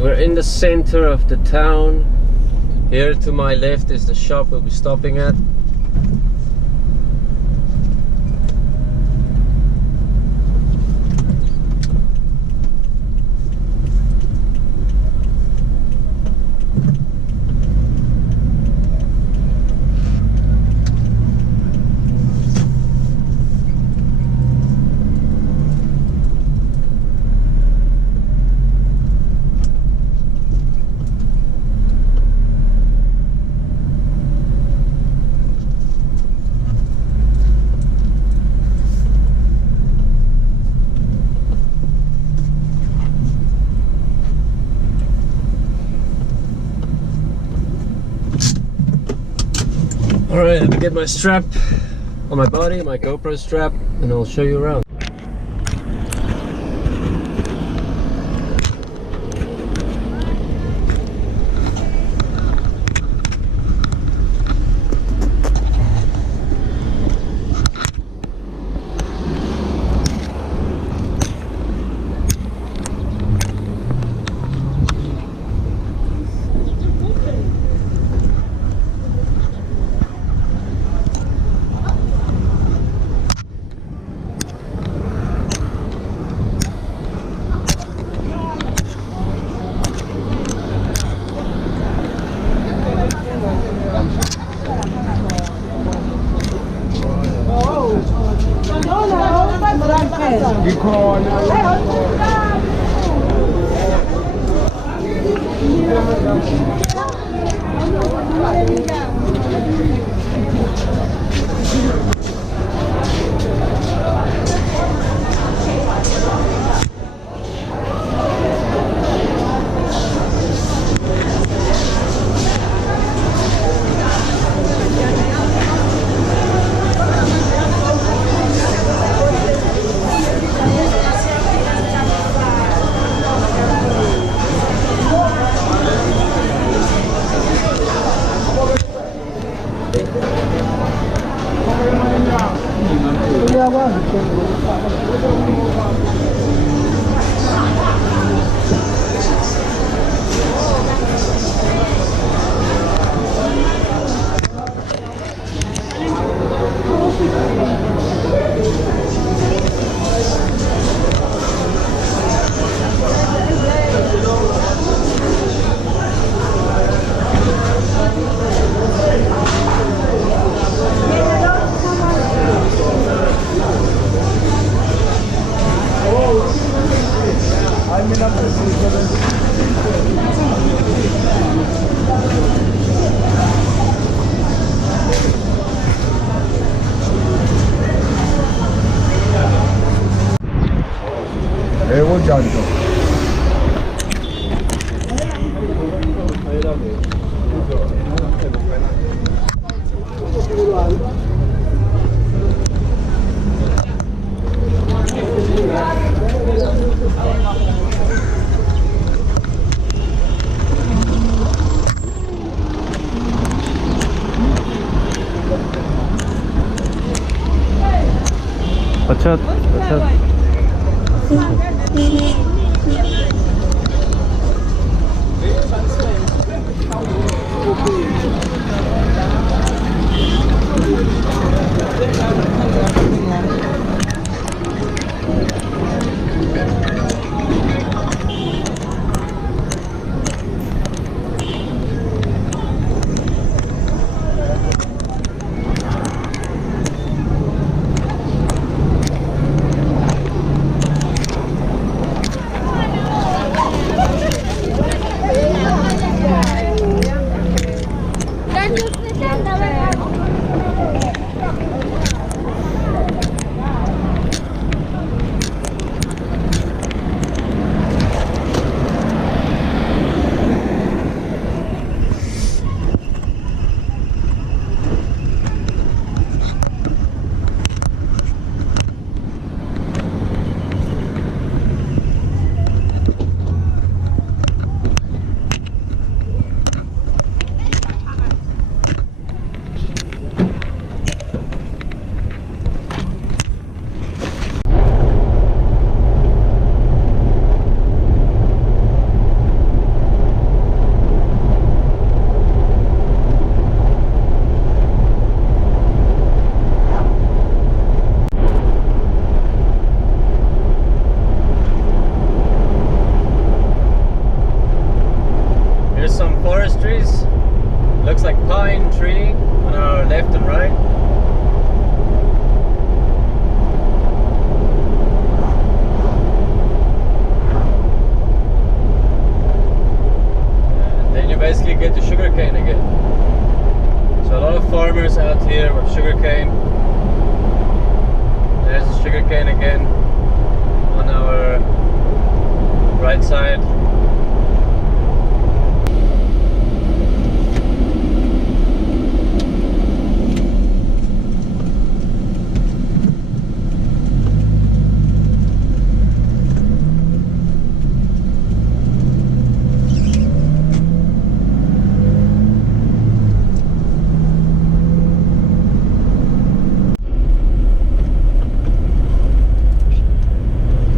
Alright, we're in the center of the town. Here to my left is the shop we'll be stopping at. Alright, let me get my strap on my body, my GoPro strap, and I'll show you around. What's up? What's up?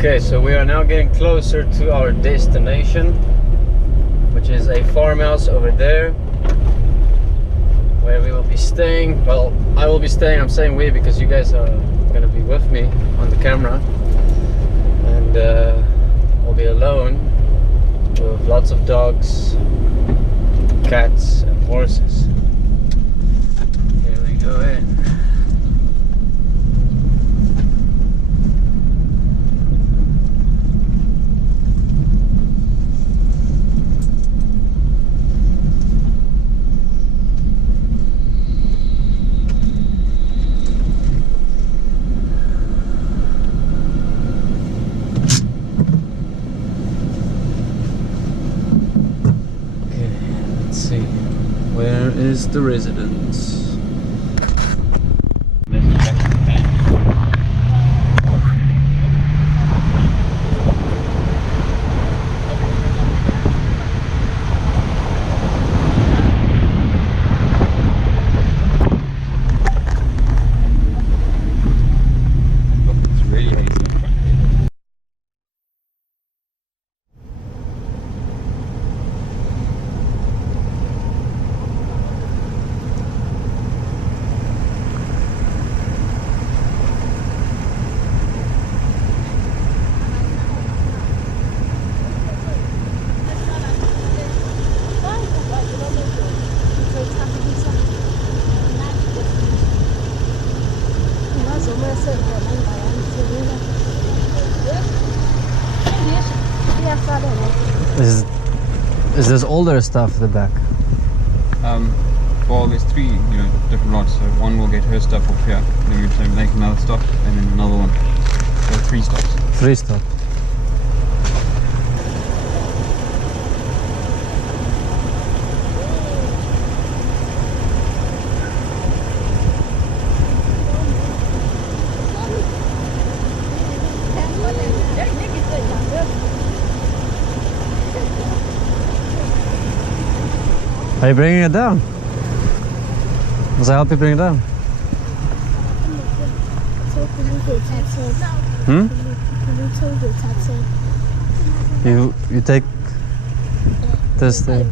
Okay, so we are now getting closer to our destination, which is a farmhouse over there where we will be staying. Well, I will be staying. I'm saying we because you guys are gonna be with me on the camera, and I'll be alone with lots of dogs, cats and horses. Here we go in. Where is the residence? Is this older stuff at the back? Well, there's three, different lots. So one will get her stuff off here, then we'll make another stop, and then another one. So 3 stops. 3 stops. Are you bringing it down? Must I help you bring it down? Hmm? You take this thing.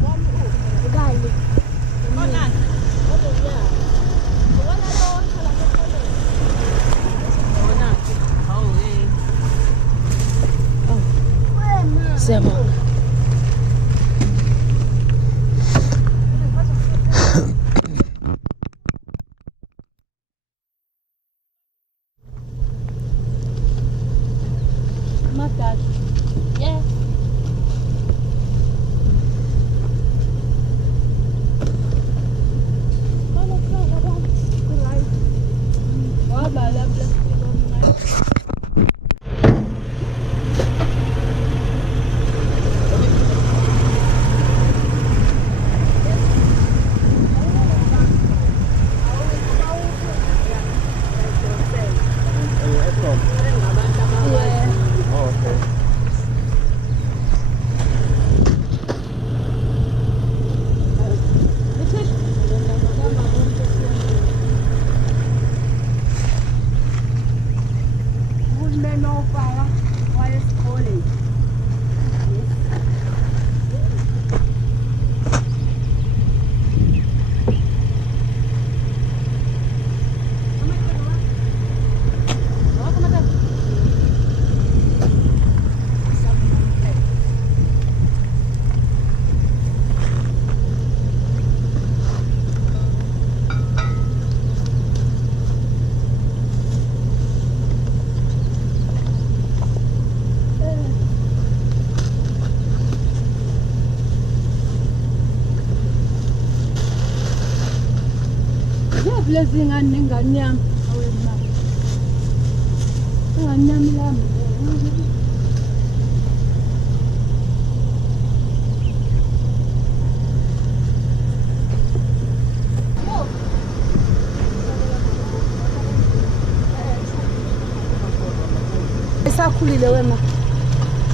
Sakhulile wena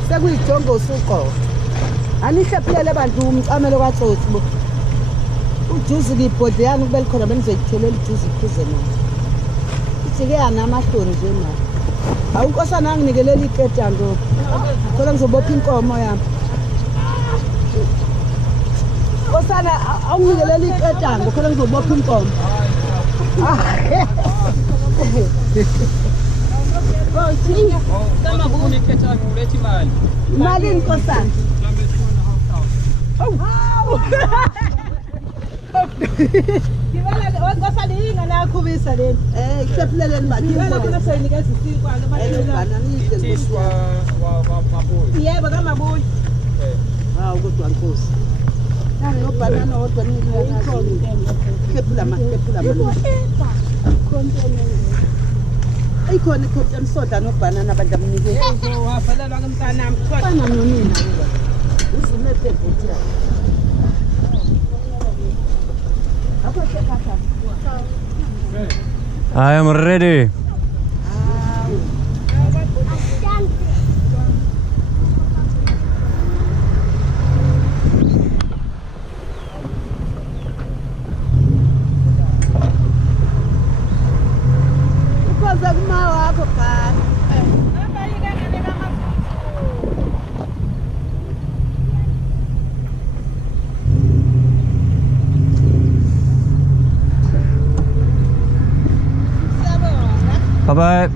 sekuyijongo usuqo anihle phela abantu umcamelo kaTsotsi bo ujuzi libhodle yani kube likhona benizoyithelela ujuzi ikhuze mina ijike yana amahloni nje manje Awunkosana anginikeleli iketango. Khona ngizobopha inkomo yami. Nkosana awunginikeleli iketango khona ngizobopha inkomo. Kama kuni ketanga ulethi imali. Imali nkosana. Ngibala ngosana yinga nakhubisa leni. Ikusephuleleni mali. Ngibala kuna sayinikeza isinkwana abalelana. Tiswa wa mabuyi. Yebo kamabuyi. Hawu kodwa Nkosi. Nani nobanana odwa nini? Kephula mali. Ikhona ikhotha emsoda nobanana abantu amnike. Wavalelwa kumntanami. Fana nonina kuba. Usume phepho yakhe. I am ready. Ukhoza kuma wakho ka. Bye bye.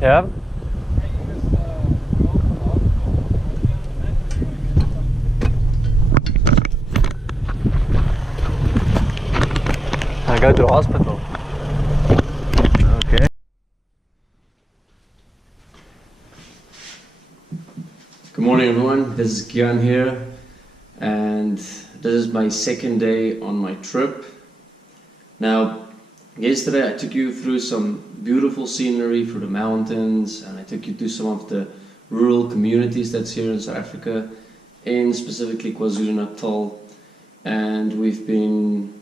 Yeah. I go to the hospital. Okay. Good morning, everyone. This is Gyan here, and this is my second day on my trip. Now, yesterday I took you through some beautiful scenery through the mountains, and I took you to some of the rural communities that's here in South Africa, in specifically KwaZulu-Natal, and we've been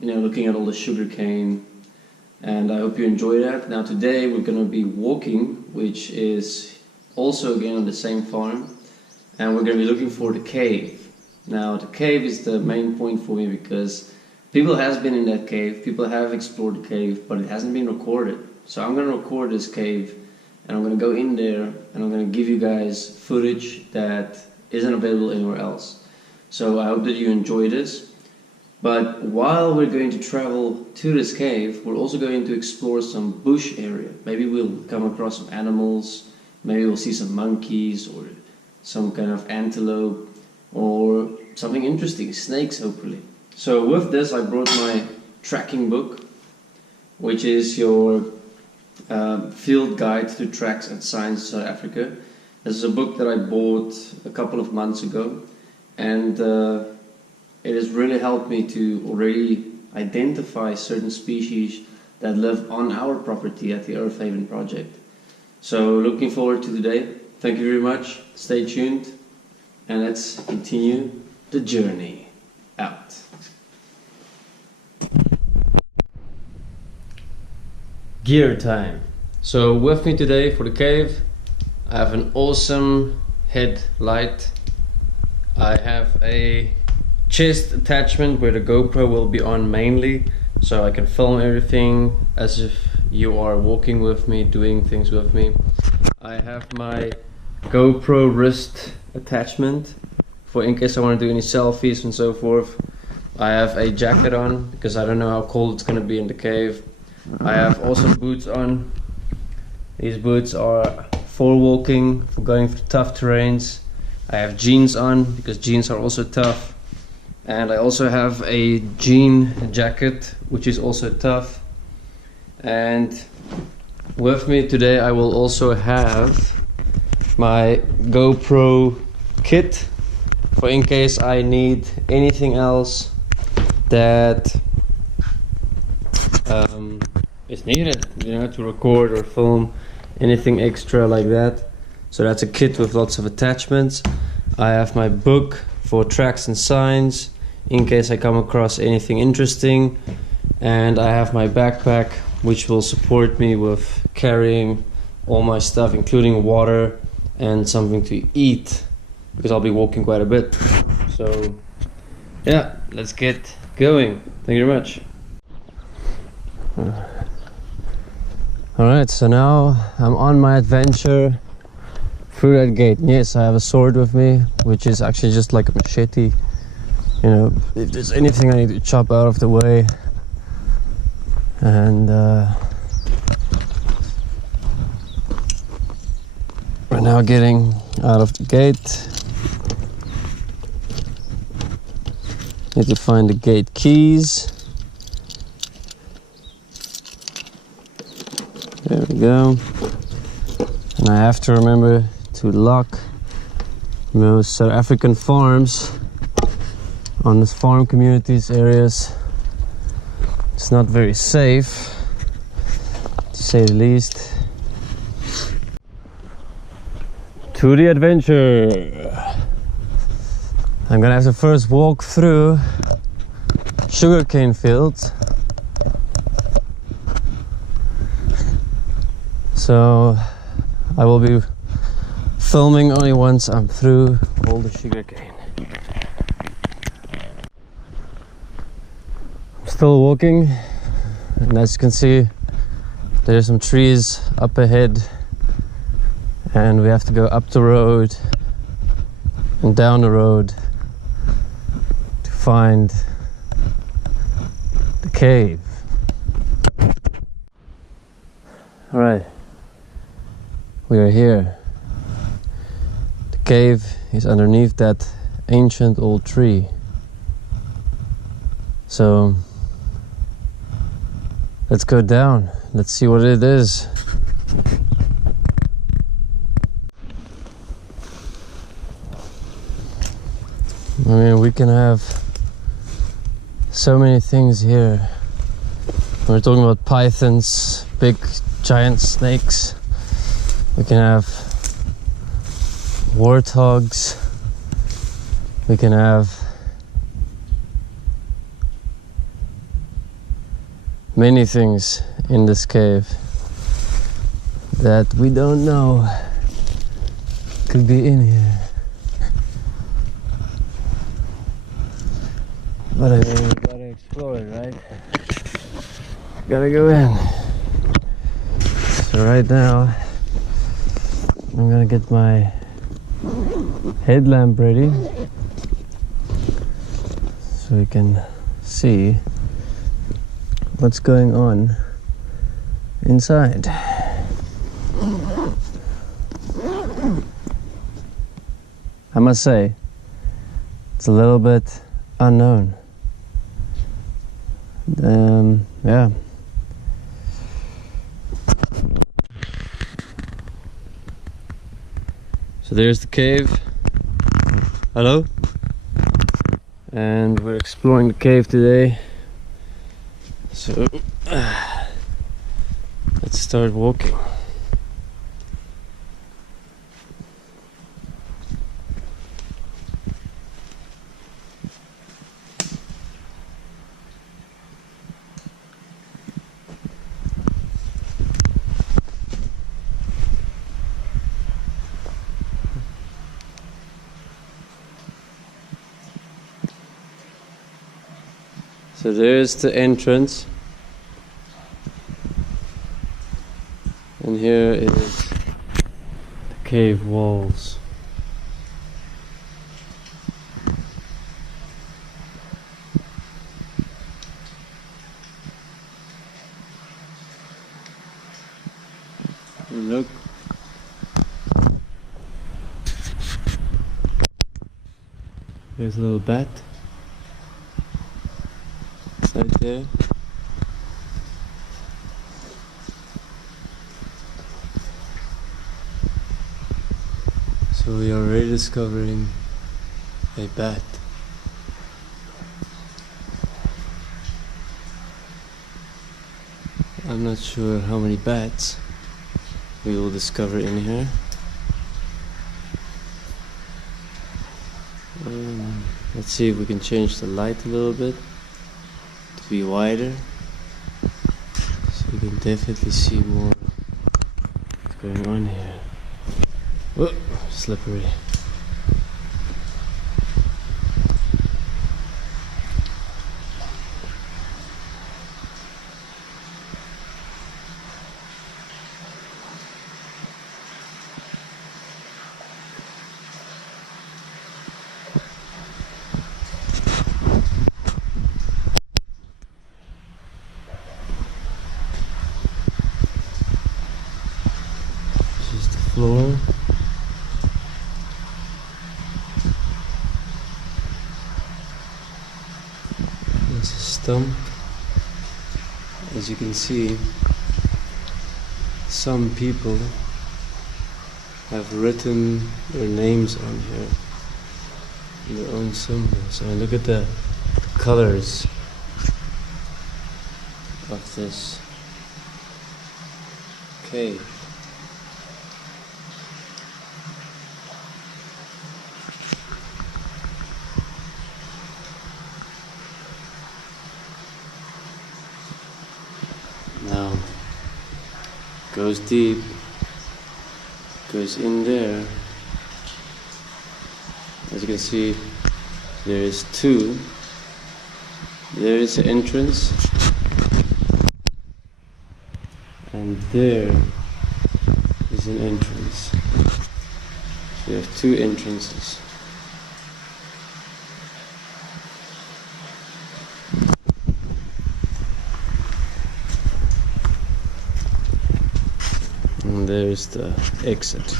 looking at all the sugarcane, and I hope you enjoy that. Now today we're going to be walking, which is also again on the same farm, and we're going to be looking for the cave. Now the cave is the main point for me because people has been in that cave, people have explored the cave, but it hasn't been recorded. So I'm going to record this cave, and I'm going to go in there, and I'm going to give you guys footage that isn't available anywhere else. So I hope that you enjoy this. But while we're going to travel to this cave, we're also going to explore some bush area. Maybe we'll come across some animals, maybe we'll see some monkeys or some kind of antelope or something interesting, snakes hopefully. So with this I brought my tracking book, which is your field guide to tracks and signs in South Africa. This is a book that I bought a couple of months ago, and it has really helped me to already identify certain species that live on our property at the Earthhaven project. So looking forward to today. Thank you very much. Stay tuned, and let's continue the journey out. Gear time. So with me today for the cave, I have an awesome headlight. I have a chest attachment where the GoPro will be on mainly, so I can film everything as if you are walking with me, doing things with me. I have my GoPro wrist attachment for in case I want to do any selfies and so forth. I have a jacket on because I don't know how cold it's going to be in the cave. I have also boots on. These boots are for walking, for going through tough terrains. I have jeans on because jeans are also tough. And I also have a jean jacket, which is also tough. And with me today I will also have my GoPro kit for in case I need anything else that is needed, to record or film anything extra like that. So that's a kit with lots of attachments. I have my book for tracks and signs in case I come across anything interesting, and I have my backpack which will support me with carrying all my stuff, including water and something to eat, because I'll be walking quite a bit. So yeah, let's get going. Thank you very much. Alright, so now I'm on my adventure through that gate. Yes, I have a sword with me, which is actually just like a machete. If there's anything I need to chop out of the way. And we're now getting out of the gate. Need to find the gate keys. There we go. And I have to remember to lock most South African farms on the farm communities areas. It's not very safe, to say the least. To the adventure. I'm gonna have to first walk through sugarcane fields. So I will be filming only once I'm through all the sugarcane. Still walking, and as you can see, there's some trees up ahead, and we have to go up the road and down the road to find the cave. All right, We are here. The cave is underneath that ancient old tree. So let's go down. Let's see what it is. I mean, we can have so many things here. We're talking about pythons, big giant snakes. We can have warthogs. We can have many things in this cave that we don't know could be in here. But I mean, we gotta explore it, right? Gotta go in. So right now, I'm gonna get my headlamp ready so we can see what's going on inside. I must say, it's a little bit unknown. Yeah. So there's the cave. Hello? And we're exploring the cave today. So let's start walking. So there's the entrance, and here is the cave walls. And look, there's a little bat. Right there. So we are already discovering a bat. I'm not sure how many bats we will discover in here. Let's see if we can change the light a little bit to be wider, so you can definitely see more what's going on here. Whoa, slippery. Floor. There's a stump. As you can see, some people have written their names on here, their own symbols. I mean, look at the colors of this cave. Now, goes deep, goes in there. As you can see, there is two. There is the entrance, and there is an entrance. So you have two entrances. And there's the exit.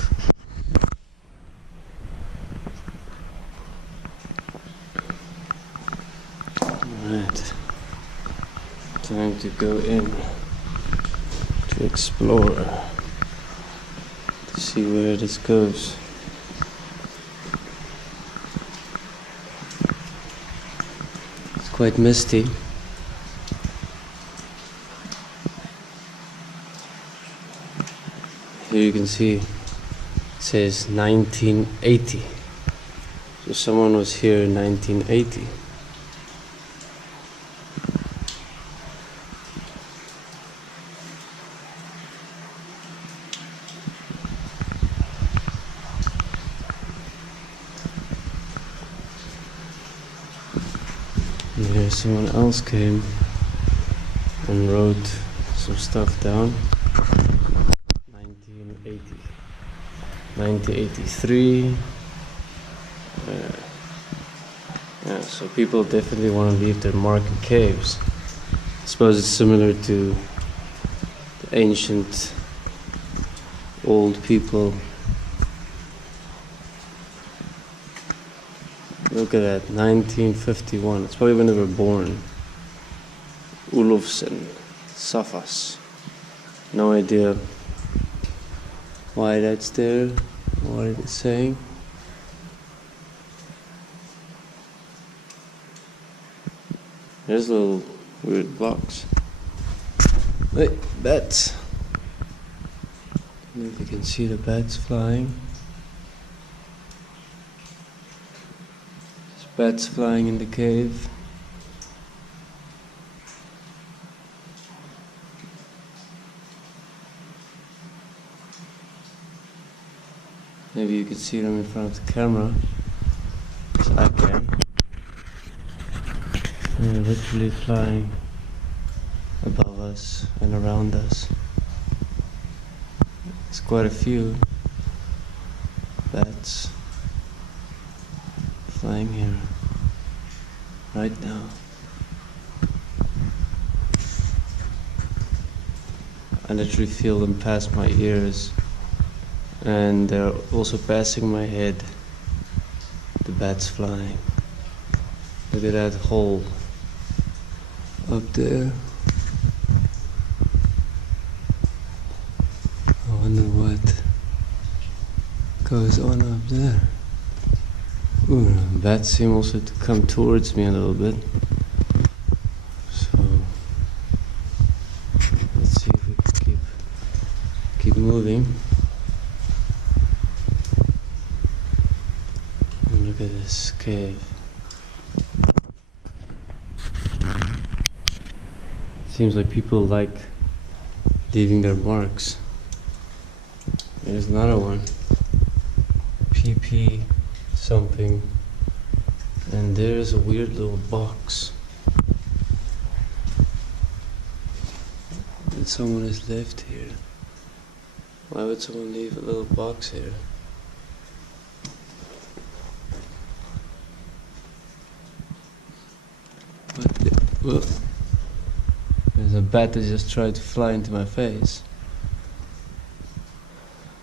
Alright, time to go in to explore, to see where this goes. It's quite misty. Here you can see it says 1980. So someone was here in 1980. And here someone else came and wrote some stuff down. 1983. Yeah, so people definitely want to leave their mark in caves. I suppose it's similar to the ancient old people. Look at that, 1951. It's probably when they were born. Olofsen, Safas. No idea why that's there, what it is saying. There's a little weird box. Wait, bats. I don't know if you can see the bats flying. There's bats flying in the cave. Maybe you can see them in front of the camera, as I can. They're literally flying above us and around us. There's quite a few bats flying here right now. I literally feel them pass my ears. And they're also passing my head, the bats flying. Look at that hole up there. I wonder what goes on up there. Ooh, bats seem also to come towards me a little bit. So let's see if we can keep moving. Look at this cave. Seems like people like leaving their marks. There's another one. PP something. And there's a weird little box that someone has left here. Why would someone leave a little box here? Whoa. There's a bat that just tried to fly into my face.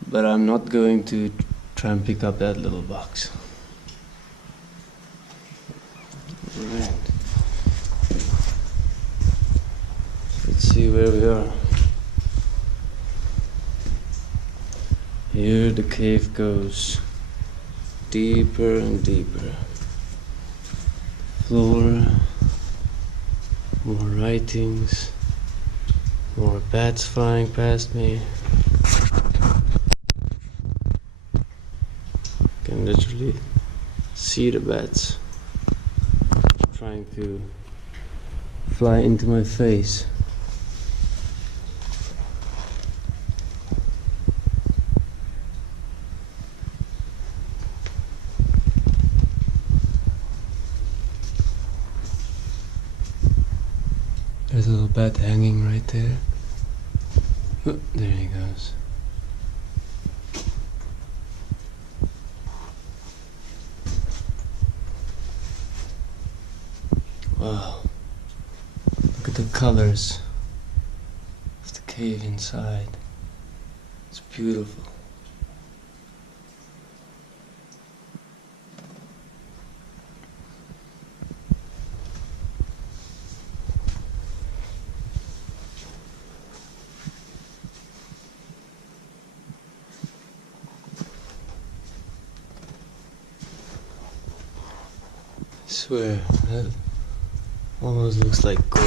But I'm not going to try and pick up that little box. Alright. Let's see where we are. Here the cave goes deeper and deeper. Floor. More writings, more bats flying past me. Can literally see the bats trying to fly into my face. There's a little bat hanging right there. Oh, there he goes. Wow. Look at the colors of the cave inside. It's beautiful. I swear, that almost looks like gold.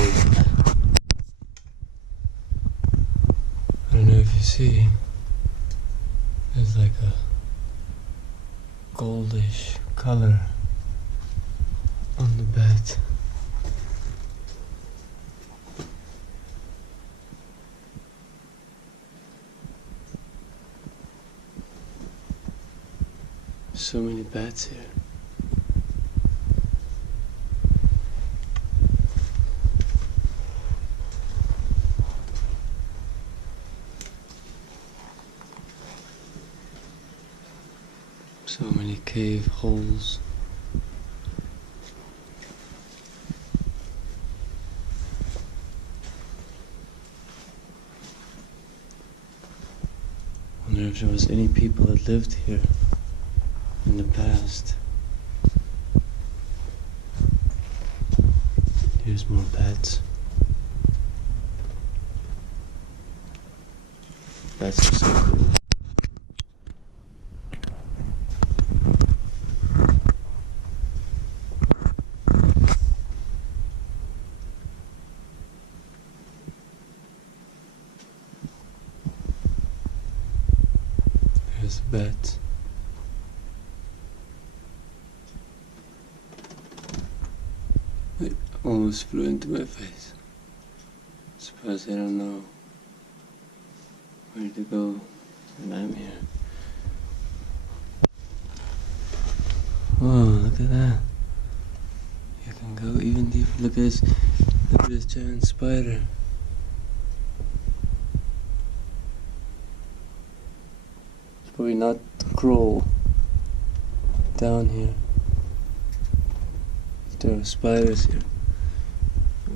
I don't know if you see, there's like a goldish color on the bat. So many bats here. So many cave holes. I wonder if there was any people that lived here in the past. Here's more bats. Bats are so cool. There's a bat. It almost flew into my face. Suppose I don't know where to go when I'm here. Whoa, look at that. You can go even deeper. Look at this giant spider. It's probably not to crawl down here. There are spiders here.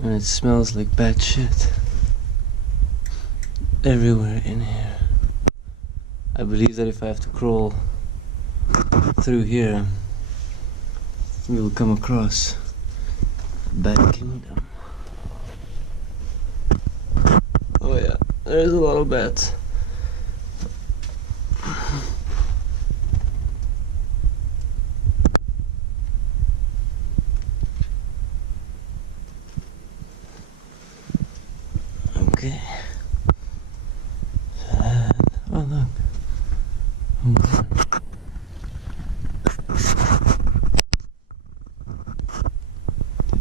And it smells like bad shit everywhere in here. I believe that if I have to crawl through here, we will come across Bat Kingdom. Oh yeah, there's a lot of bats. Okay. Oh look. Oh,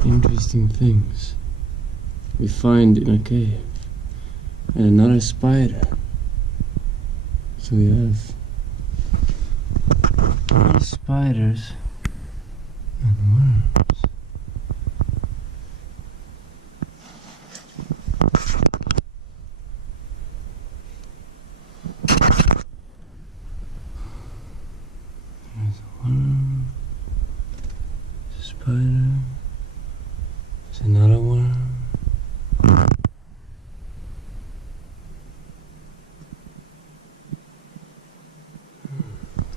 interesting things we find in a cave. And another spider. So we have spiders and worms. There's a worm, there's a spider, there's another worm.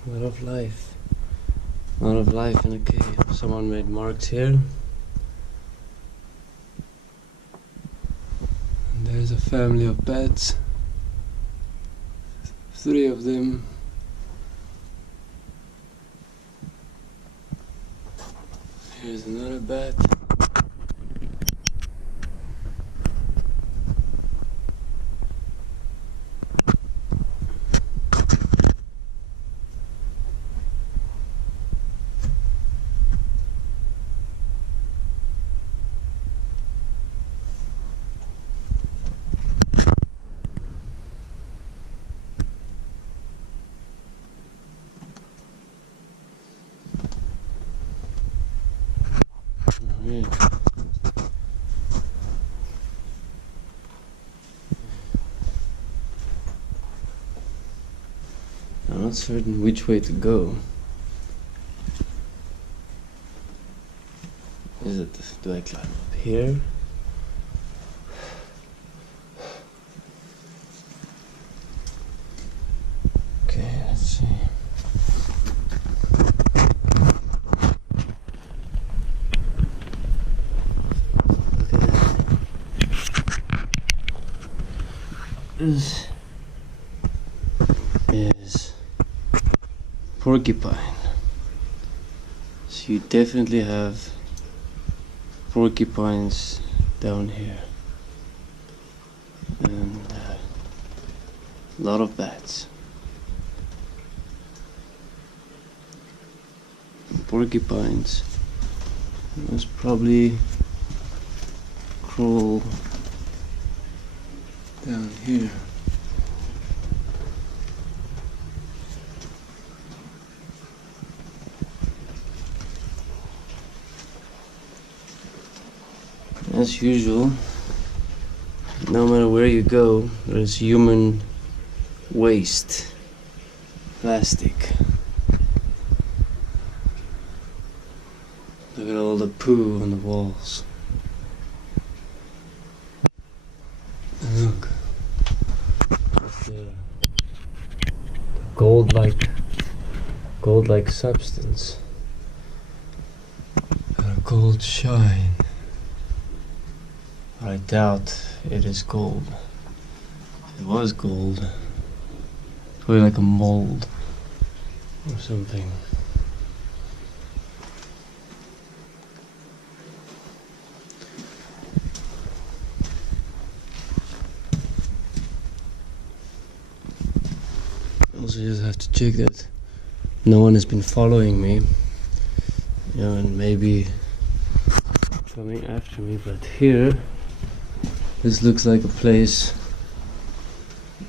A lot of life. A lot of life in a cave. Someone made marks here. And there's a family of bats. 3 of them. Here's another bat. Yeah. I'm not certain which way to go. Is it, do I climb up here? is porcupine. So you definitely have porcupines down here, and a lot of bats. Porcupines most probably crawl down here. As usual, no matter where you go, there's human waste, plastic. Look at all the poo on the walls. And look, that's the gold-like substance. Got a gold shine. I doubt it is gold. If it was gold, it's probably like a mold or something. Also just have to check that no one has been following me, you know, and maybe coming after me, but here this looks like a place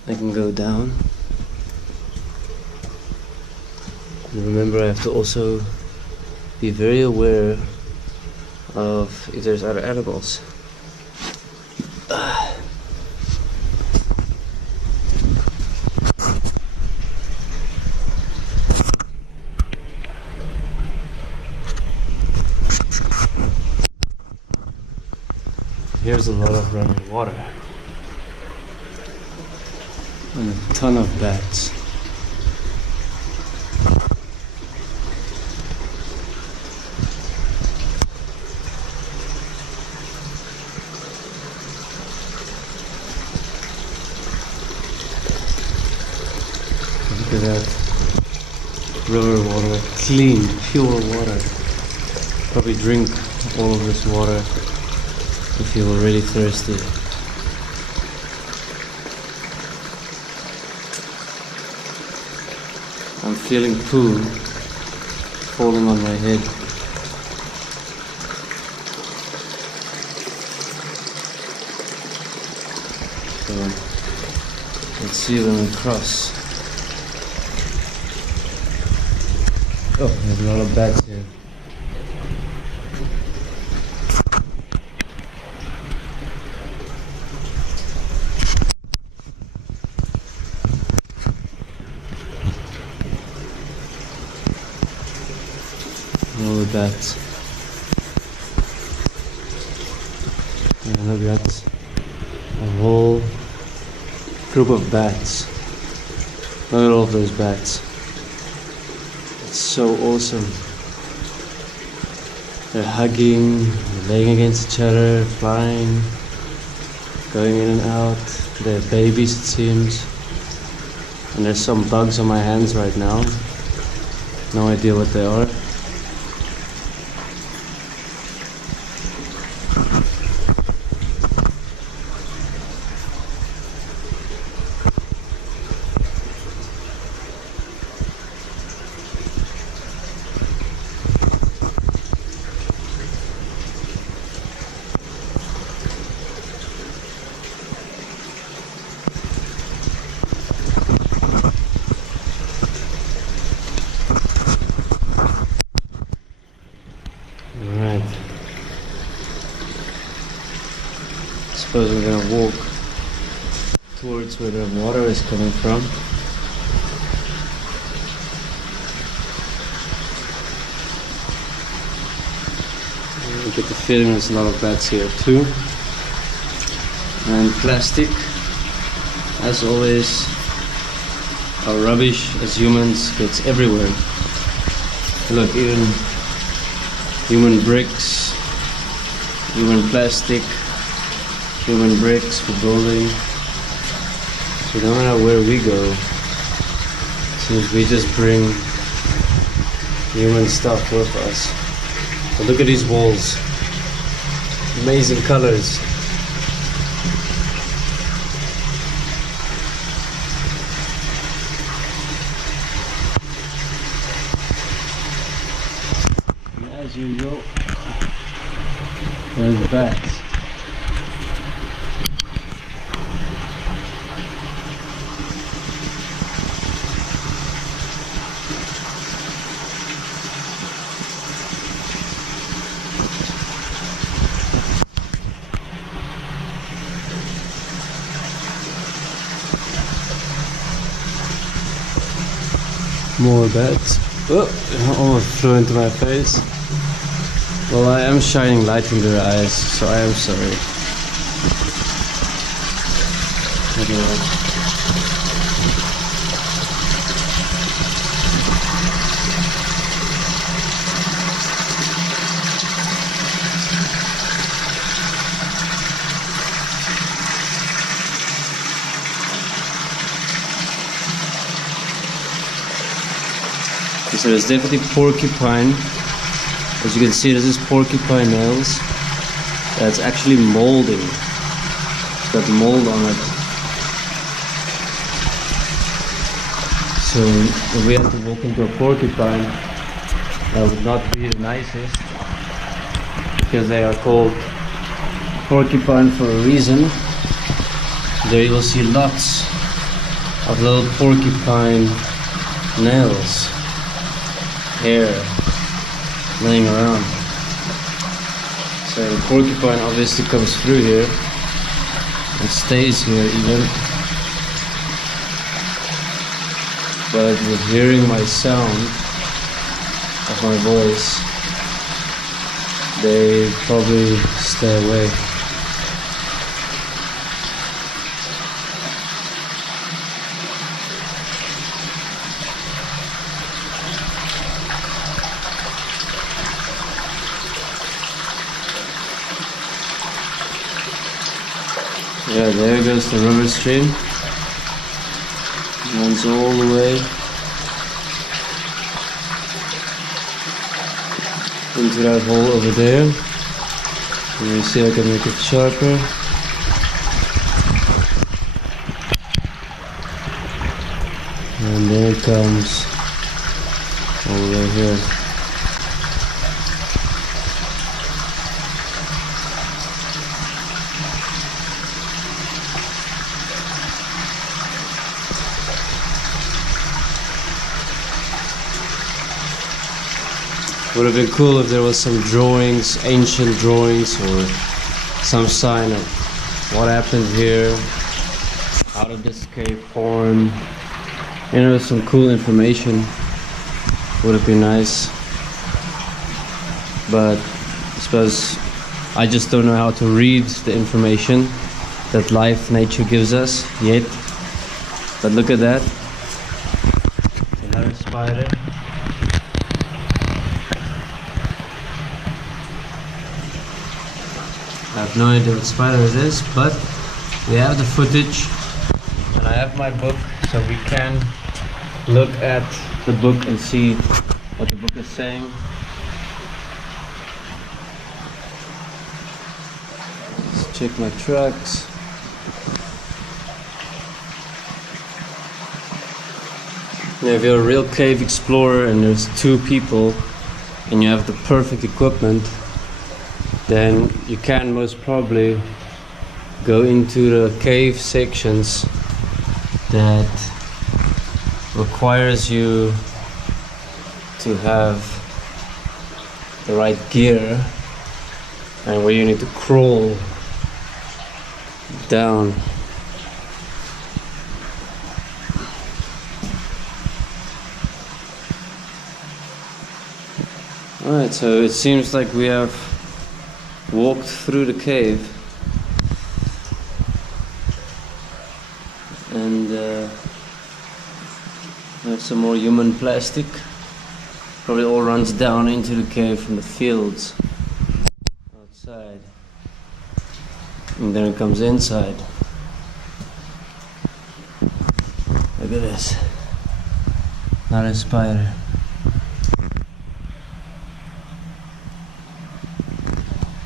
I can go down. And remember, I have to also be very aware of if there's other animals. Here's a lot of running water and a ton of bats. Look at that river water, clean, pure water. Probably drink all of this water if you're really thirsty. I'm feeling poo falling on my head. So let's see when we cross. Oh, there's a lot of bats here. All the bats. And look at that. A whole group of bats. Look at all of those bats. It's so awesome. They're hugging, laying against each other, flying, going in and out. They're babies, it seems. And there's some bugs on my hands right now. No idea what they are. Suppose we're gonna walk towards where the water is coming from. I get the feeling there's a lot of bats here too. And plastic, as always, our rubbish as humans gets everywhere. Look, even human bricks, human plastic, human bricks for building. So no matter where we go, since we just bring human stuff with us. But look at these walls. Amazing colors. And as usual, there's the bats. More bats. Oh, almost flew into my face. Well, I am shining light in their eyes, so I am sorry. Anyway. So there's definitely porcupine. As you can see, this is porcupine nails. That's actually molding. It's got mold on it. So if we have to walk into a porcupine, that would not be the nicest, because they are called porcupine for a reason. There you will see lots of little porcupine nails. Hair laying around. So the porcupine obviously comes through here and stays here even. But with hearing my sound of my voice, they probably stay away. Yeah, there goes the river stream. Runs all the way into that hole over there. And you see I can make it sharper. And there it comes all the way here. Would have been cool if there was some drawings, ancient drawings, or some sign of what happened here, how did this cave form, you know, some cool information would have been nice. But I suppose I just don't know how to read the information that nature gives us yet. But look at that, another spider. I have no idea what spider it is, but we have the footage and I have my book, so we can look at the book and see what the book is saying. Let's check my tracks. Now, if you're a real cave explorer and there's 2 people and you have the perfect equipment, then you can most probably go into the cave sections that requires you to have the right gear and where you need to crawl down. Alright, so it seems like we have walked through the cave and have some more human plastic. Probably all runs down into the cave from the fields outside, and then it comes inside. Look at this. Not a spider.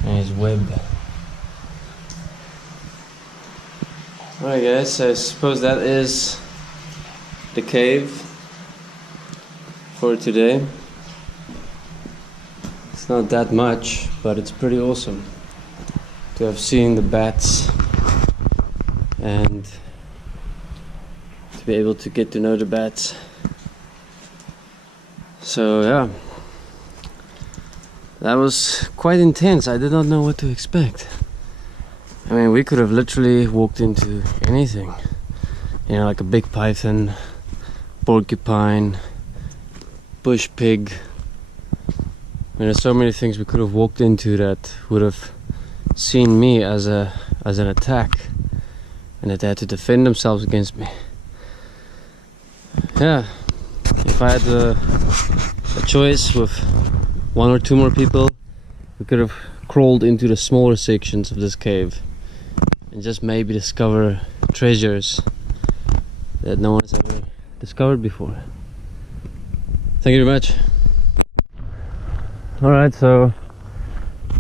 And his web. Alright guys, I suppose that is the cave for today. It's not that much, but it's pretty awesome to have seen the bats and to be able to get to know the bats. So yeah, that was quite intense. I did not know what to expect. I mean, we could have literally walked into anything, you know, like a big python, porcupine, bush pig. I mean, there's so many things we could have walked into that would have seen me as an attack, and that they had to defend themselves against me. Yeah, if I had a choice with 1 or 2 more people, we could have crawled into the smaller sections of this cave and just maybe discover treasures that no one has ever discovered before. Thank you very much. Alright, so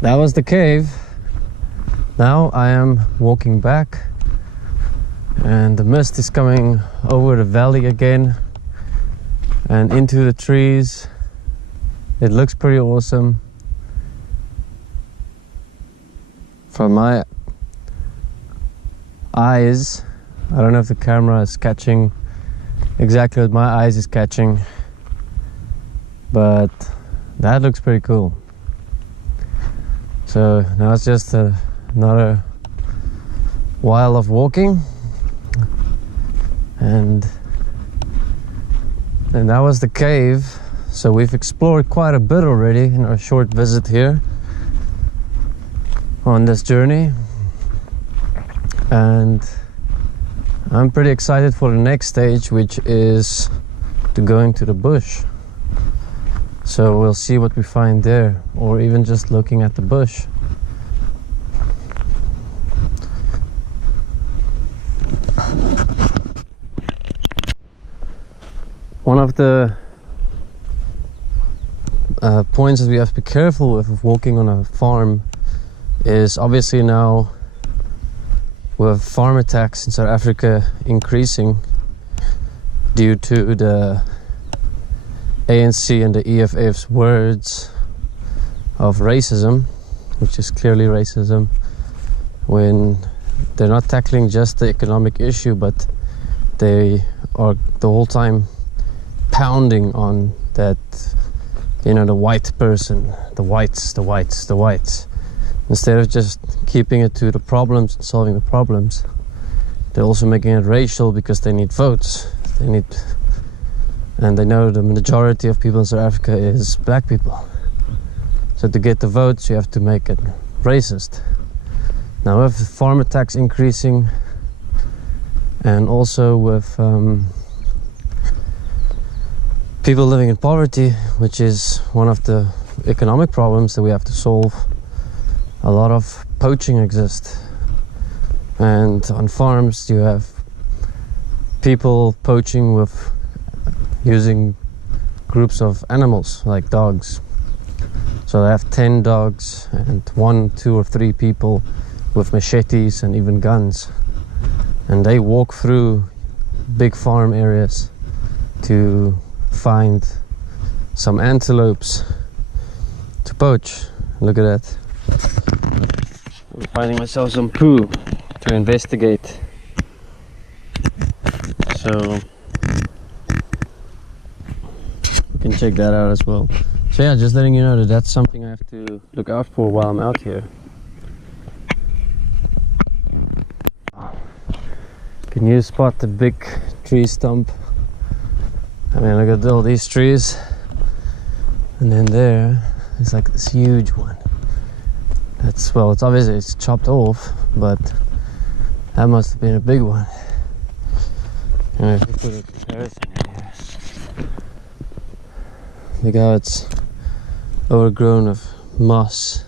that was the cave. Now I am walking back, and the mist is coming over the valley again and into the trees. It looks pretty awesome. From my eyes, I don't know if the camera is catching exactly what my eyes is catching, but that looks pretty cool. So now it's just another while of walking, and that was the cave. So we've explored quite a bit already in our short visit here on this journey, and I'm pretty excited for the next stage, which is to go into the bush. So we'll see what we find there, or even just looking at the bush. One of the points that we have to be careful with walking on a farm is obviously now with farm attacks in South Africa increasing due to the ANC and the EFF's words of racism, which is clearly racism, when they're not tackling just the economic issue, but they are the whole time pounding on that, you know, the white person, the whites, instead of just keeping it to the problems and solving the problems. They're also making it racial because they need votes. And they know the majority of people in South Africa is black people. So to get the votes, you have to make it racist. Now with farm attacks increasing, and also with people living in poverty, which is one of the economic problems that we have to solve, a lot of poaching exists. And on farms you have people poaching with using groups of animals like dogs. So they have 10 dogs and 1, 2 or 3 people with machetes and even guns, and they walk through big farm areas to find some antelopes to poach. Look at that. I'm finding myself some poo to investigate. So you can check that out as well. So yeah, just letting you know that that's something I have to look out for while I'm out here. Can you spot the big tree stump? I mean, look at all these trees, and then there is like this huge one. That's, well, it's obviously it's chopped off, but that must have been a big one. And if you put a comparison here, look how it's overgrown with moss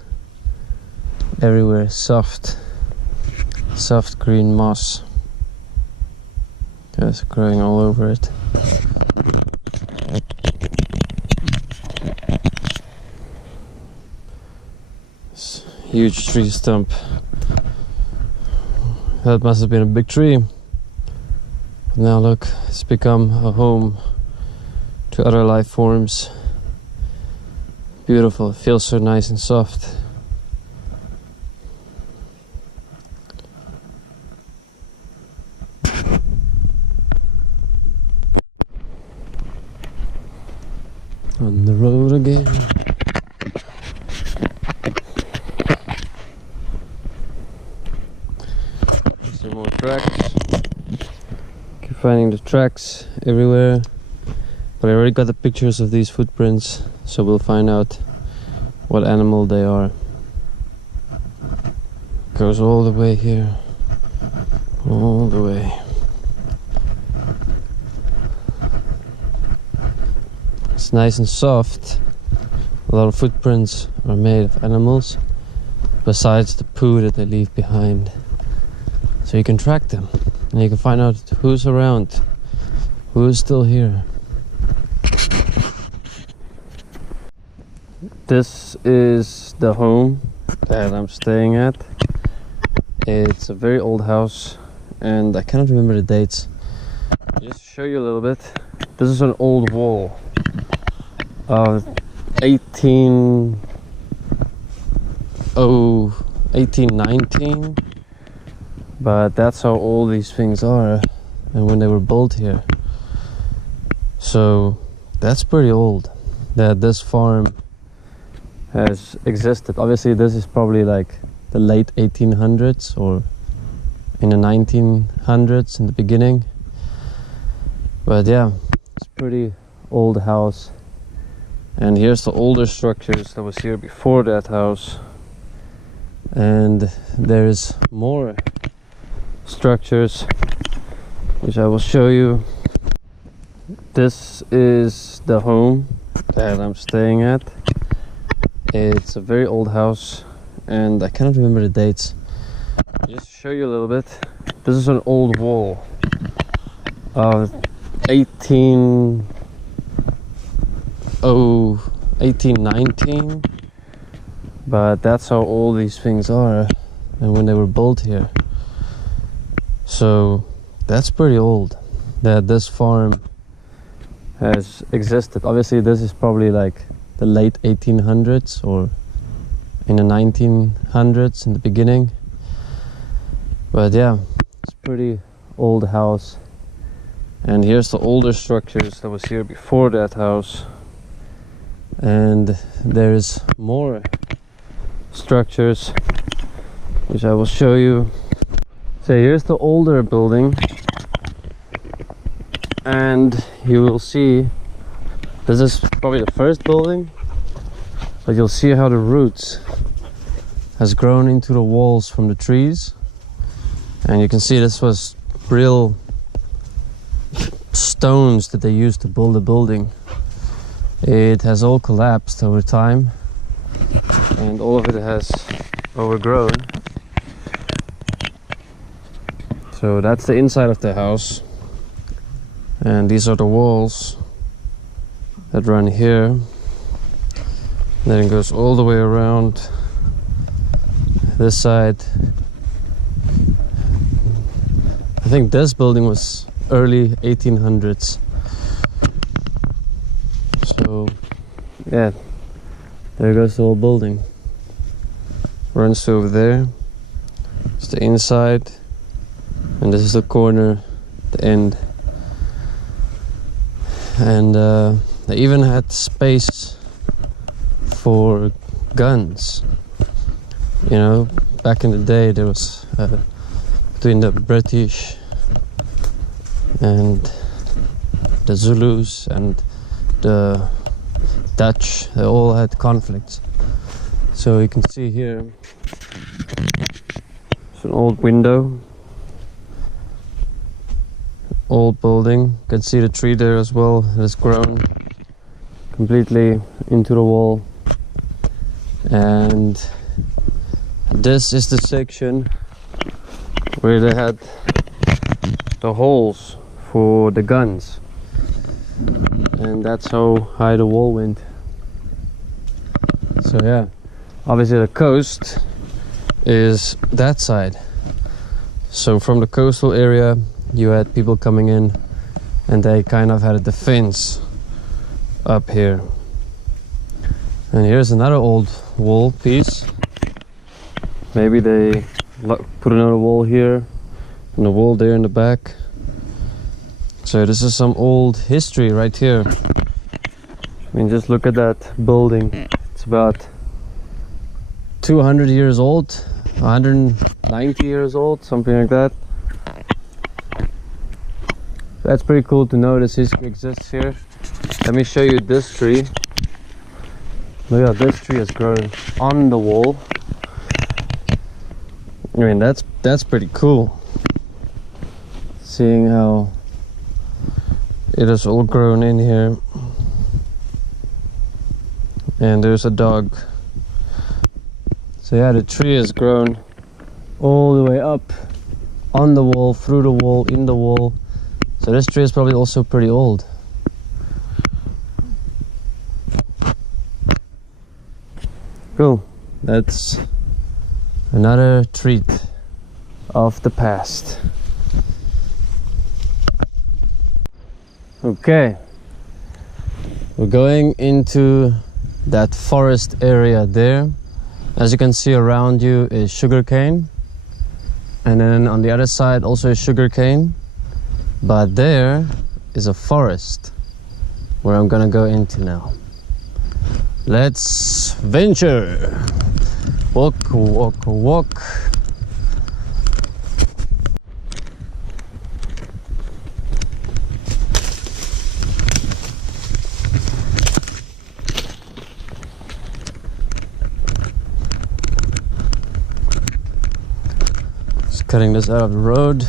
everywhere, soft green moss. Guys are crying all over it. This huge tree stump. That must have been a big tree. But now look, it's become a home to other life forms. Beautiful, it feels so nice and soft. On the road again. Some more tracks. Keep finding the tracks everywhere. But I already got the pictures of these footprints, so we'll find out what animal they are. Goes all the way here. All the way. It's nice and soft. A lot of footprints are made of animals, besides the poo that they leave behind. So you can track them, and you can find out who's around, who's still here. This is the home that I'm staying at. It's a very old house, and I cannot remember the dates. Just to show you a little bit, this is an old wall. 1819, but that's how old these things are, and when they were built here. So that's pretty old that this farm has existed. Obviously this is probably like the late 1800s or in the 1900s in the beginning, but yeah, it's a pretty old house. And here's the older structures that was here before that house, and there's more structures which I will show you. This is the home that I'm staying at. It's a very old house, and I cannot remember the dates. Just to show you a little bit, this is an old wall. 1819, but that's how old these things are, and when they were built here. So that's pretty old that this farm has existed. Obviously this is probably like the late 1800s or in the 1900s in the beginning, but yeah, it's a pretty old house. And here's the older structures that was here before that house, and there's more structures which I will show you. So here's the older building, and you will see this is probably the first building, but you'll see how the roots has grown into the walls from the trees, and you can see this was real stones that they used to build the building. It has all collapsed over time, and all of it has overgrown. So that's the inside of the house, and these are the walls that run here. And then it goes all the way around this side. I think this building was early 1800s. So yeah, there goes the whole building. Runs to over there. It's the inside, and this is the corner, the end. And they even had space for guns. You know, back in the day there was between the British and the Zulus and the Dutch, they all had conflicts. So you can see here, it's an old window, old building. You can see the tree there as well. It has grown completely into the wall. And this is the section where they had the holes for the guns, and that's how high the wall went. So yeah, obviously the coast is that side. So from the coastal area you had people coming in, and they kind of had a defense up here. And here's another old wall piece. Maybe they put another wall here and a wall there in the back. So this is some old history right here. I mean, just look at that building. It's about 200 years old, 190 years old, something like that. That's pretty cool to know this history exists here. Let me show you this tree. Look how this tree has grown on the wall. I mean, that's pretty cool. Seeing how it has all grown in here. And there's a dog. So yeah, the tree has grown all the way up on the wall, through the wall, in the wall. So this tree is probably also pretty old. Cool. That's another treat of the past. Okay. We're going into that forest area there. As you can see around you is sugarcane. And then on the other side also is sugarcane. But there is a forest where I'm gonna go into now. Let's venture. Walk, walk, walk. Just cutting this out of the road.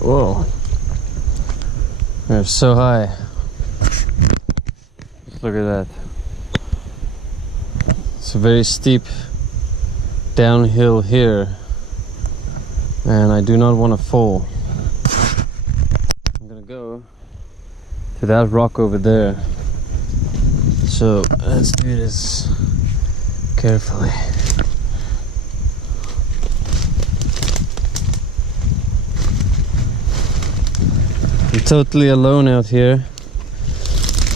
Whoa, they're so high. Just look at that. It's a very steep downhill here, and I do not want to fall. I'm gonna go to that rock over there. So let's do this carefully. I'm totally alone out here,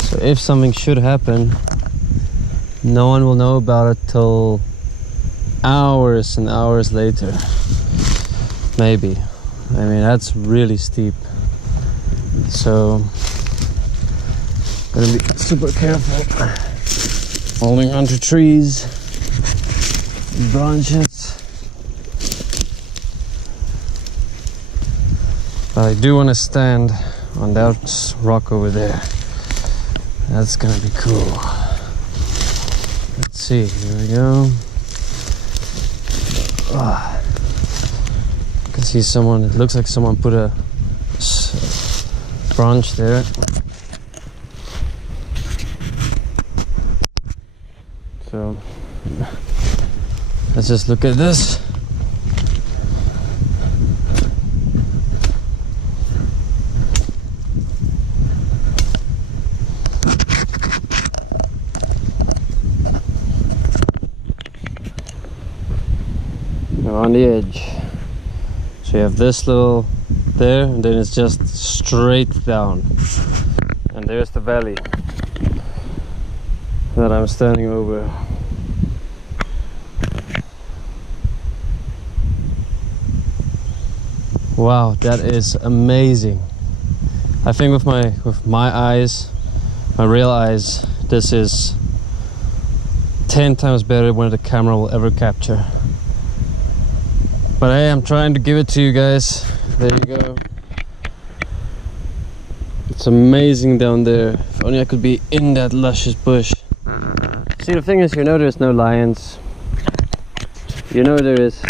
so if something should happen, no one will know about it till hours and hours later. Maybe. I mean, that's really steep. So, gonna be super careful. Holding onto trees, branches. But I do want to stand on that rock over there. That's gonna be cool. Let's see, here we go. I can see someone, it looks like someone put a branch there. So, let's just look at this. On the edge. So you have this little there, and then it's just straight down. And there's the valley. that I'm standing over. Wow, that is amazing. I think with my eyes, my real eyes, this is 10 times better than the camera will ever capture. But hey, I'm trying to give it to you guys. There you go. It's amazing down there. If only I could be in that luscious bush. See, the thing is, you know there's no lions. You know there is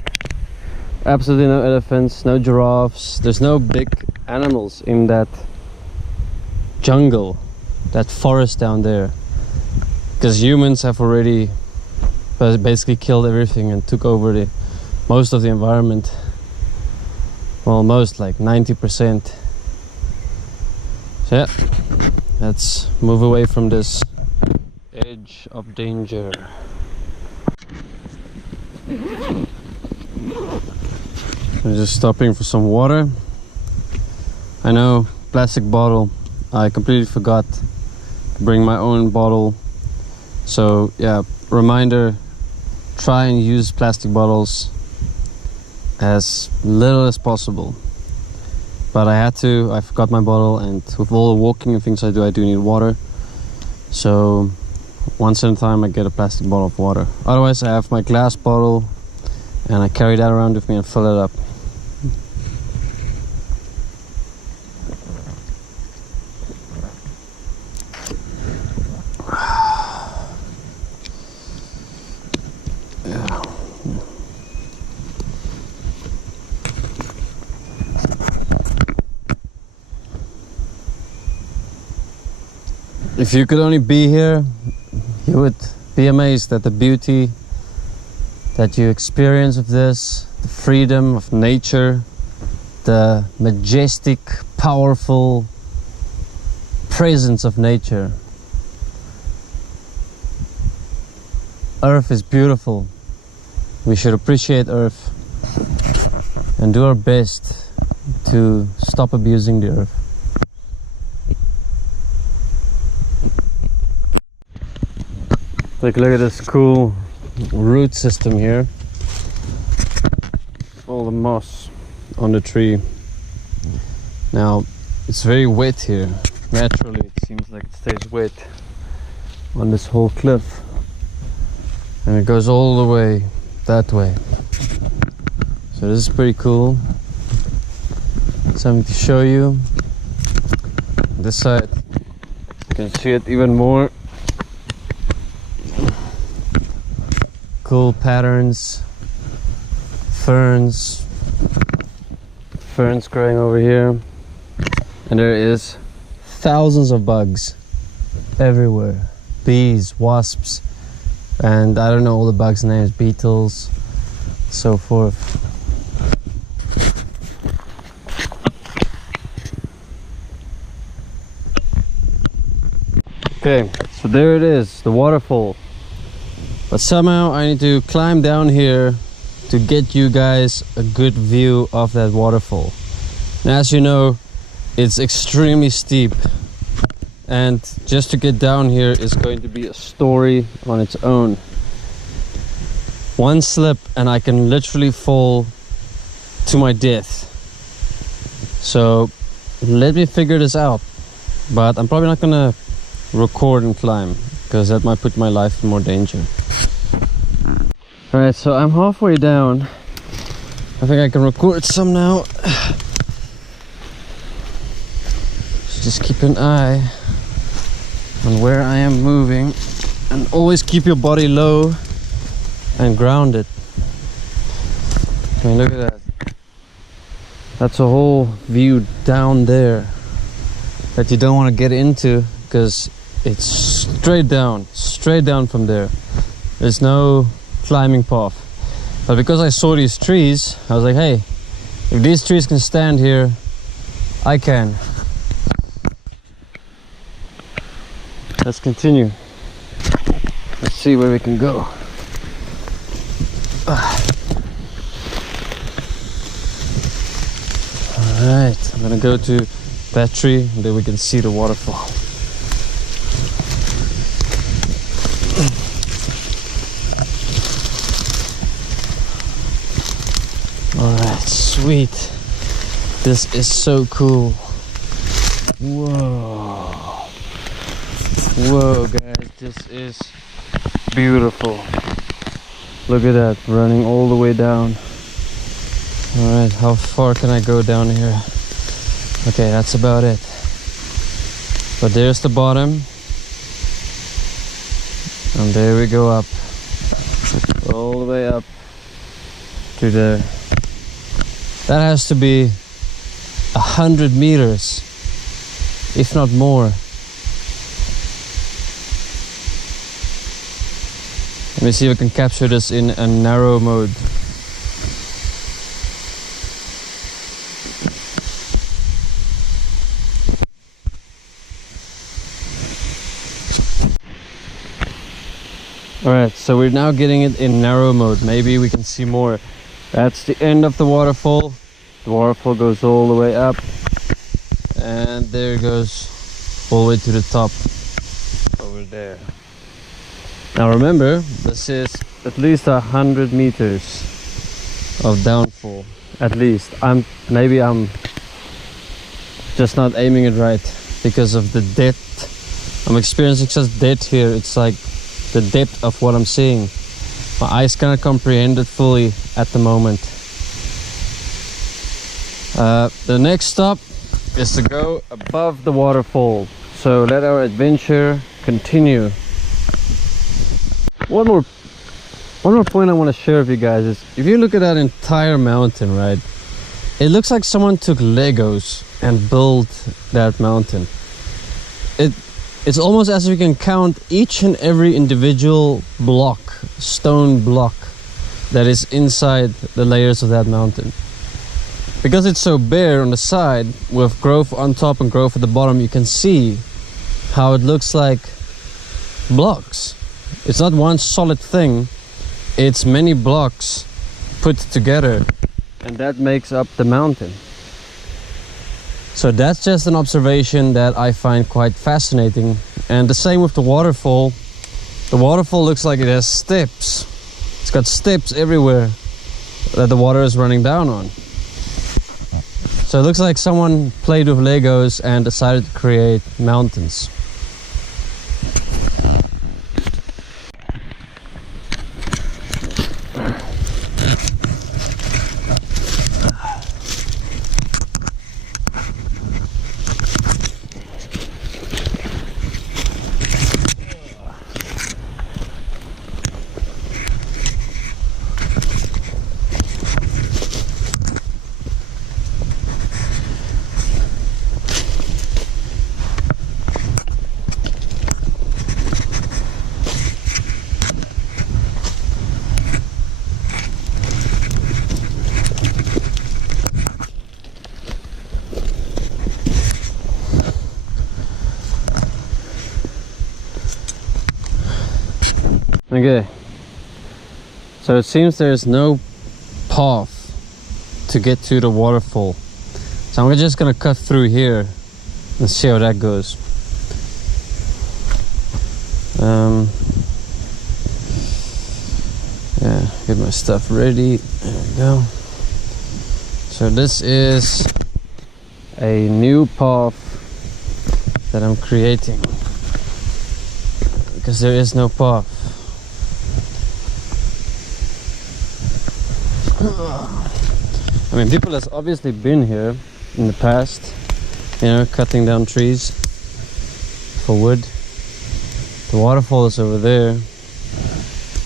absolutely no elephants, no giraffes. There's no big animals in that jungle, that forest down there. Because humans have already basically killed everything and took over most of the environment. Well, most, like 90%. So yeah, let's move away from this edge of danger. I'm just stopping for some water. I know, plastic bottle. I completely forgot to bring my own bottle. So yeah, reminder, try and use plastic bottles as little as possible. But I forgot my bottle, and with all the walking and things I do need water. So once in a time I get a plastic bottle of water. Otherwise I have my glass bottle and I carry that around with me and fill it up. If you could only be here, you would be amazed at the beauty that you experience of this, the freedom of nature, the majestic, powerful presence of nature. Earth is beautiful. We should appreciate Earth and do our best to stop abusing the Earth. Take a look at this cool root system here. All the moss on the tree. Now, it's very wet here. Naturally, it seems like it stays wet on this whole cliff. And it goes all the way that way. So this is pretty cool. Something to show you. This side, you can see it even more. Cool patterns, ferns growing over here, and there is thousands of bugs everywhere. Bees, wasps, and I don't know all the bugs' names, beetles, so forth. Okay, so there it is, the waterfall. But somehow I need to climb down here to get you guys a good view of that waterfall. Now, as you know, it's extremely steep. And just to get down here is going to be a story on its own. One slip and I can literally fall to my death. So let me figure this out. But I'm probably not gonna record and climb, because that might put my life in more danger. Alright, so I'm halfway down. I think I can record some now. So just keep an eye on where I am moving, and always keep your body low and grounded. I mean, look at that. That's a whole view down there that you don't want to get into, because it's straight down from there. There's no climbing path. But because I saw these trees, I was like, hey, if these trees can stand here, I can. Let's continue. Let's see where we can go. Alright, I'm gonna go to that tree and then we can see the waterfall. Alright, sweet. This is so cool. Whoa. Whoa, guys, this is beautiful. Look at that, running all the way down. Alright, how far can I go down here? Okay, that's about it. But there's the bottom. And there we go up. All the way up to there. That has to be 100 meters, if not more. Let me see if I can capture this in a narrow mode. Alright, so we're now getting it in narrow mode. Maybe we can see more. That's the end of the waterfall. The waterfall goes all the way up. And there it goes all the way to the top. Over there. Now remember, this is at least 100 meters of downfall. At least. Maybe I'm just not aiming it right because of the depth. I'm experiencing such depth here. It's like the depth of what I'm seeing. My eyes cannot comprehend it fully at the moment. The next stop is to go above the waterfall. So let our adventure continue. One more point I want to share with you guys is, if you look at that entire mountain, right, it looks like someone took Legos and built that mountain. It's almost as if you can count each and every individual block, stone block, that is inside the layers of that mountain. Because it's so bare on the side, with growth on top and growth at the bottom, you can see how it looks like blocks. It's not one solid thing, it's many blocks put together, and that makes up the mountain. So that's just an observation that I find quite fascinating. And the same with the waterfall. The waterfall looks like it has steps. It's got steps everywhere that the water is running down on. So it looks like someone played with Legos and decided to create mountains. Okay, so it seems there's no path to get to the waterfall. So I'm just gonna cut through here and see how that goes. Yeah, get my stuff ready. There we go. So this is a new path that I'm creating, because there is no path. I mean, people has obviously been here in the past, you know, cutting down trees for wood. The waterfall is over there,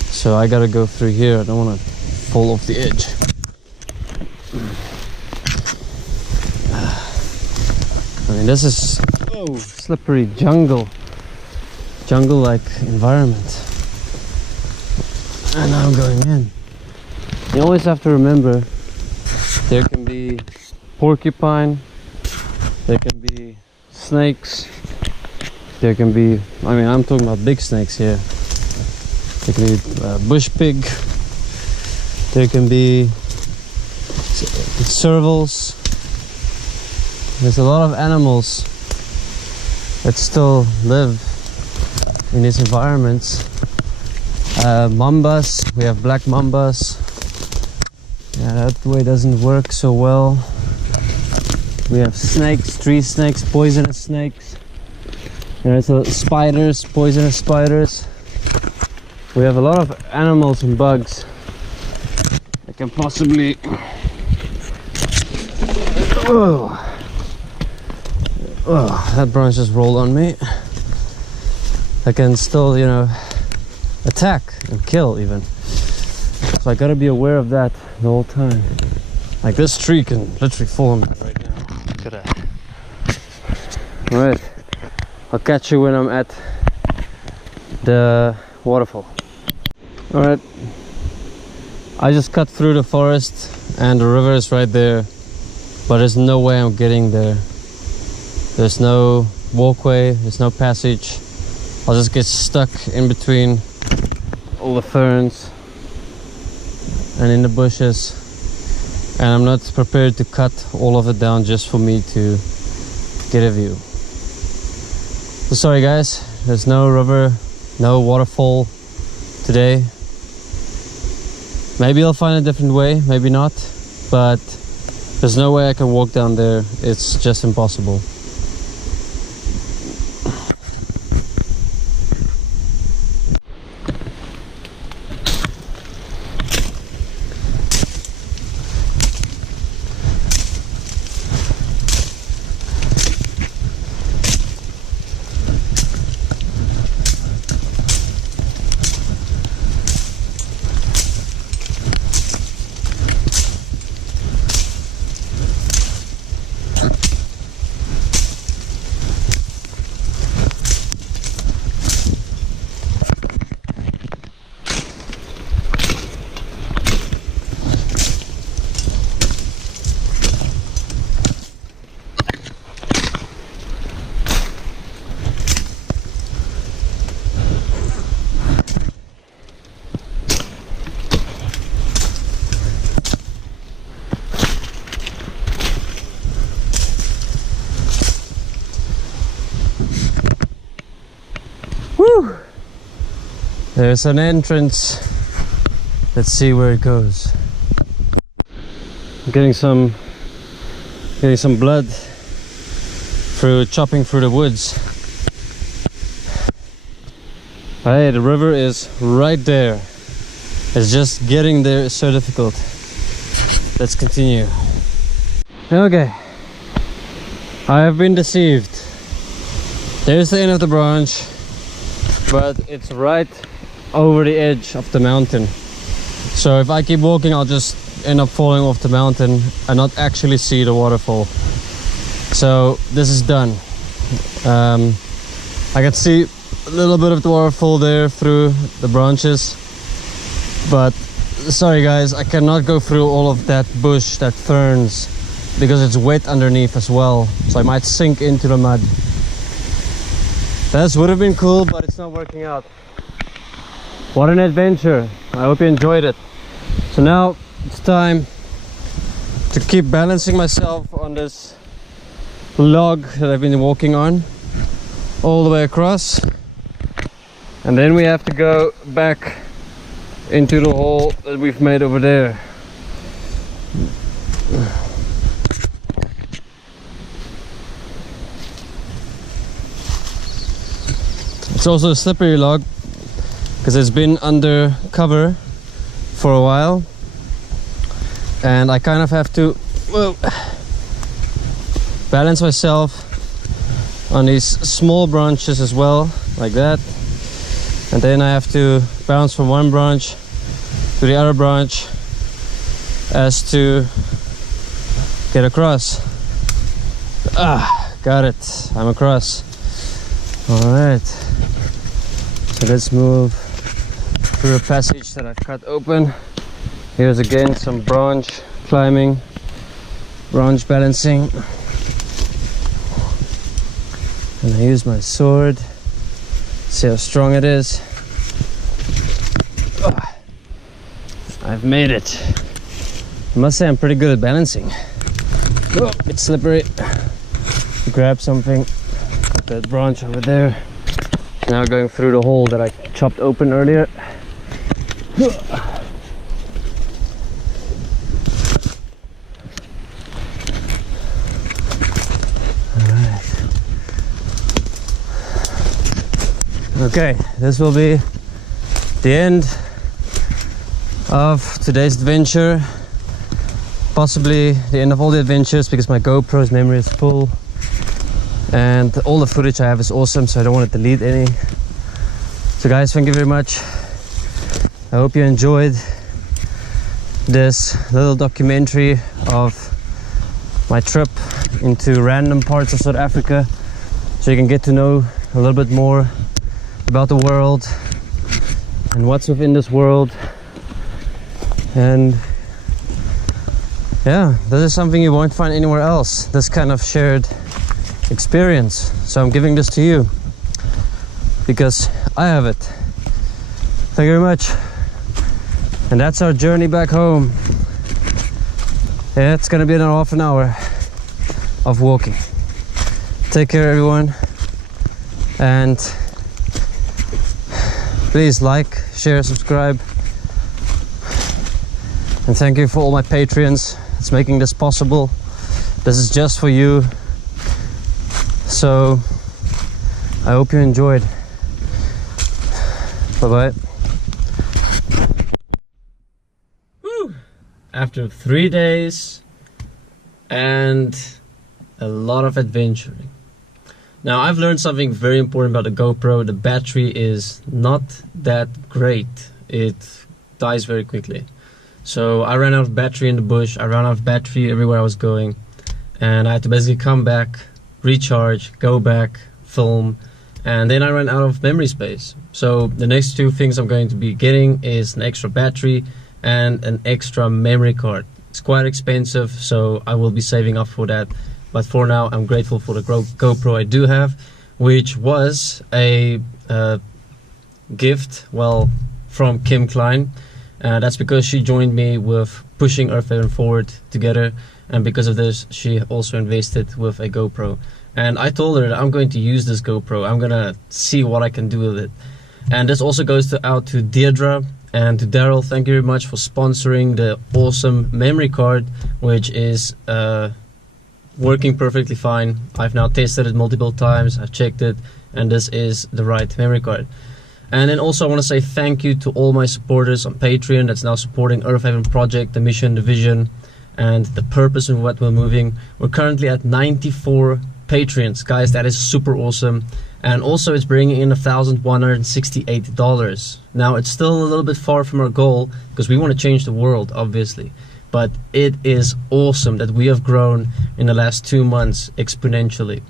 so I gotta go through here. I don't want to fall off the edge. I mean, this is slippery jungle-like environment, and now I'm going in. You always have to remember, there can be porcupine, there can be snakes, there can be, I mean, I'm talking about big snakes here. There can be bush pig, there can be servals. There's a lot of animals that still live in these environments. Mambas, we have black mambas. Yeah, that way doesn't work so well. We have snakes, tree snakes, poisonous snakes. There's spiders, poisonous spiders. We have a lot of animals and bugs that can possibly... Oh, that branch just rolled on me. I can still, you know, attack and kill even. So I gotta be aware of that the whole time. Like this tree can literally fall on me right now. Look at that. Alright, I'll catch you when I'm at the waterfall. Alright, I just cut through the forest and the river is right there. But there's no way I'm getting there. There's no walkway, there's no passage. I'll just get stuck in between all the ferns and in the bushes. And I'm not prepared to cut all of it down just for me to get a view. So sorry guys, there's no river, no waterfall today. Maybe I'll find a different way, maybe not. But there's no way I can walk down there. It's just impossible. Woo! There's an entrance. Let's see where it goes. I'm getting some blood through chopping through the woods. Hey, the river is right there. It's just getting there is so difficult. Let's continue. Okay, I have been deceived. There's the end of the branch, but it's right over the edge of the mountain. So if I keep walking, I'll just end up falling off the mountain and not actually see the waterfall. So this is done. I can see a little bit of the waterfall there through the branches, but sorry guys, I cannot go through all of that bush, that ferns, because it's wet underneath as well, so I might sink into the mud. That would have been cool, but it's not working out. What an adventure. I hope you enjoyed it. So now it's time to keep balancing myself on this log that I've been walking on all the way across, and then we have to go back into the hole that we've made over there. It's also a slippery log because it's been under cover for a while, and I kind of have to balance myself on these small branches as well, like that, and then I have to bounce from one branch to the other branch as to get across. Got it, I'm across. All right, so let's move through a passage that I've cut open. Here's again some branch climbing, branch balancing, and I use my sword. See how strong it is. I've made it. I must say I'm pretty good at balancing. Oh, it's slippery. Grab something. Got that branch over there. Now going through the hole that I chopped open earlier. Okay, this will be the end of today's adventure. Possibly the end of all the adventures, because my GoPro's memory is full and all the footage I have is awesome, so I don't want to delete any. So guys, thank you very much. I hope you enjoyed this little documentary of my trip into random parts of South Africa, so you can get to know a little bit more about the world and what's within this world. And yeah, this is something you won't find anywhere else, this kind of shared experience. So I'm giving this to you because I have it. Thank you very much. And that's our journey back home. Yeah, it's gonna be another half an hour of walking. Take care, everyone, and please like, share, subscribe, and thank you for all my Patreons. It's making this possible. This is just for you. So I hope you enjoyed. Bye bye. Woo. After 3 days and a lot of adventuring. Now, I've learned something very important about the GoPro. The battery is not that great. It dies very quickly. So I ran out of battery in the bush, I ran out of battery everywhere I was going, and I had to basically come back, recharge, go back, film, and then I ran out of memory space. So the next two things I'm going to be getting is an extra battery and an extra memory card. It's quite expensive, so I will be saving up for that. But for now, I'm grateful for the GoPro I do have, which was a gift, well, from Kim Klein. That's because she joined me with pushing Earth Haven forward together, and because of this, she also invested with a GoPro. And I told her that I'm going to use this GoPro. I'm gonna see what I can do with it. And this also goes out to Deirdre and to Daryl. Thank you very much for sponsoring the awesome memory card, which is working perfectly fine. I've now tested it multiple times, I've checked it, and this is the right memory card. And then also I want to say thank you to all my supporters on Patreon that's now supporting Earth Haven Project, the mission, the vision, and the purpose of what we're moving. We're currently at 94 Patreons, guys. That is super awesome. And also it's bringing in $1,168. Now it's still a little bit far from our goal, because we want to change the world, obviously. But it is awesome that we have grown in the last 2 months exponentially.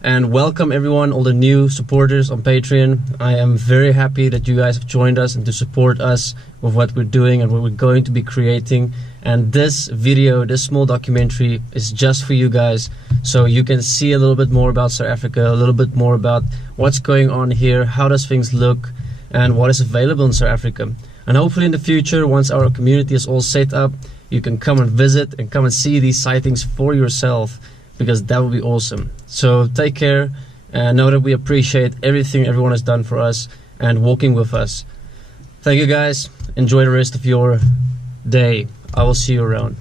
And welcome everyone, all the new supporters on Patreon. I am very happy that you guys have joined us and to support us with what we're doing and what we're going to be creating. And this video, this small documentary, is just for you guys, so you can see a little bit more about South Africa, a little bit more about what's going on here, how does things look, and what is available in South Africa. And hopefully in the future, once our community is all set up, you can come and visit and come and see these sightings for yourself, because that would be awesome. So take care, and know that we appreciate everything everyone has done for us and walking with us. Thank you guys. Enjoy the rest of your day. I will see you around.